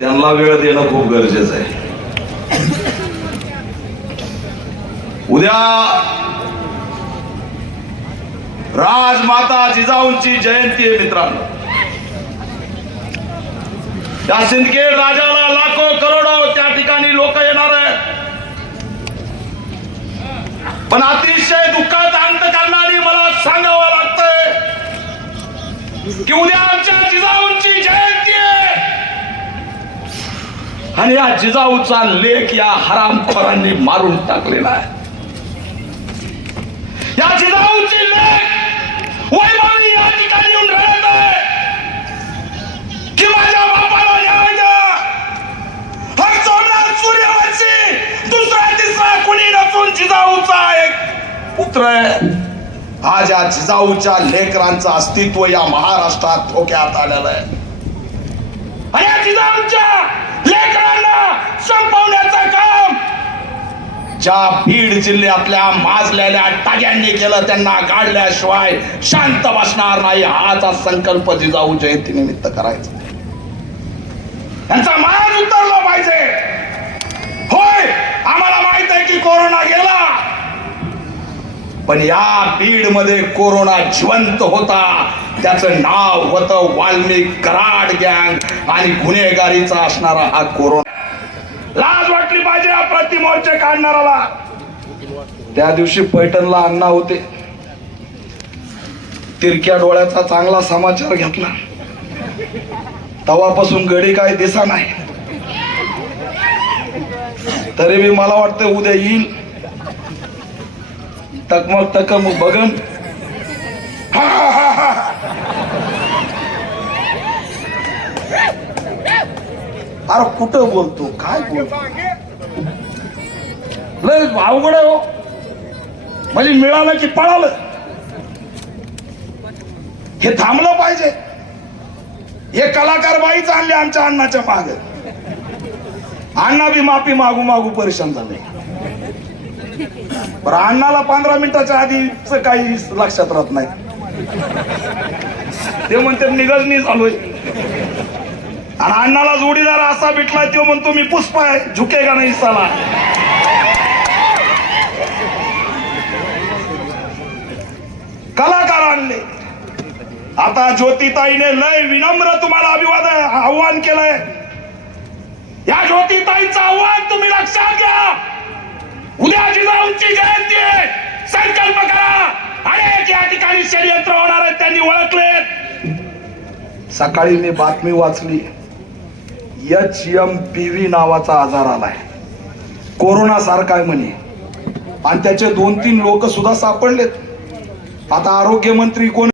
त्यांना वेळ देणं खूप गरजेचं आहे. उद्या राजमाता जिजाऊंची जयंती आहे मित्रांनो. त्या सिंदखेड राजाला लाखो करोडो त्या ठिकाणी लोक येणार आहेत. पण अतिशय दुःखात अंत करणारी मला सांगावं लागतंय की उद्या आणि या जिजाऊचा लेख या हरामखोरांनी मारून टाकलेला आहे. या जिजाऊची लेख वैभवी या ठिकाणी येऊन रडत आहे. की माझ्या बापाला न्याय द्या. हर चोरणार सूर्यवंशी दुसरा तिसरा कुणी नसून जिजाऊचा एक पुत्र आहे. आज या जिजाऊच्या लेकरांचं अस्तित्व या महाराष्ट्रात धोक्यात आलेलं आहे आणि या जिजाऊच्या लेकरांना संपवण्याचं काम ज्या बीड जिल्ह्यातल्या माजलेल्या टाग्यांनी केलं त्यांना गाडल्याशिवाय शांत बसणार नाही. हाचा संकल्प जिजाऊ जयंती निमित्त करायचा. त्यांचा मान उतरला पाहिजे. होय आम्हाला माहीत आहे की कोरोना गेला. पण या बीडमध्ये कोरोना जिवंत होता. त्याचं नाव होतं वाल्मिक कराड गँग आणि गुन्हेगारीचा असणारा हा कोरोना. पाहिजे या प्रतिमोर्चे काढणाराला त्या दिवशी पैठणला अण्णा होते. तिरक्या डोळ्याचा चांगला समाचार घेतला. तवापासून गडी काय दिसा नाही. तरी मी मला वाटतं उद्या येईल. तकमक तकमक बघन. अरे कुठं बोलतो? काय बोलतो? लय अवघड आहे हो. म्हणजे मिळालं की पळालं. हे थांबलं पाहिजे. हे कलाकार बाईच आणले आमच्या अण्णाच्या माग. अण्णा बी माफी मागू मागू परेशान झाले. बरं अण्णाला पंधरा मिनिटाच्या आधीच काही लक्षात राहत नाही. ते म्हणते निगजनी चालू झालोय. आणि अण्णाला जोडीदार असा भेटला तो म्हणतो मी पुष्प आहे झुकेगा नाही साला कलाकार आणले आता ज्योतिताईने लय विनम्र तुम्हाला अभिवादन आव्हान केलंय. या ज्योतिताईचं आव्हान तुम्ही लक्षात घ्या. उद्या जिजाऊंची जयंती आहे. संकल्प करा. अनेक या ठिकाणी षडयंत्र होणार आहेत त्यांनी ओळखले सकाळी मी बातमी वाचली. एच एम पी व्ही नावाचा आजार आलाय. कोरोना सारखा आहे म्हणे. आणि त्याचे दोन तीन लोक सुद्धा सापडलेत. आता आरोग्य मंत्री कोण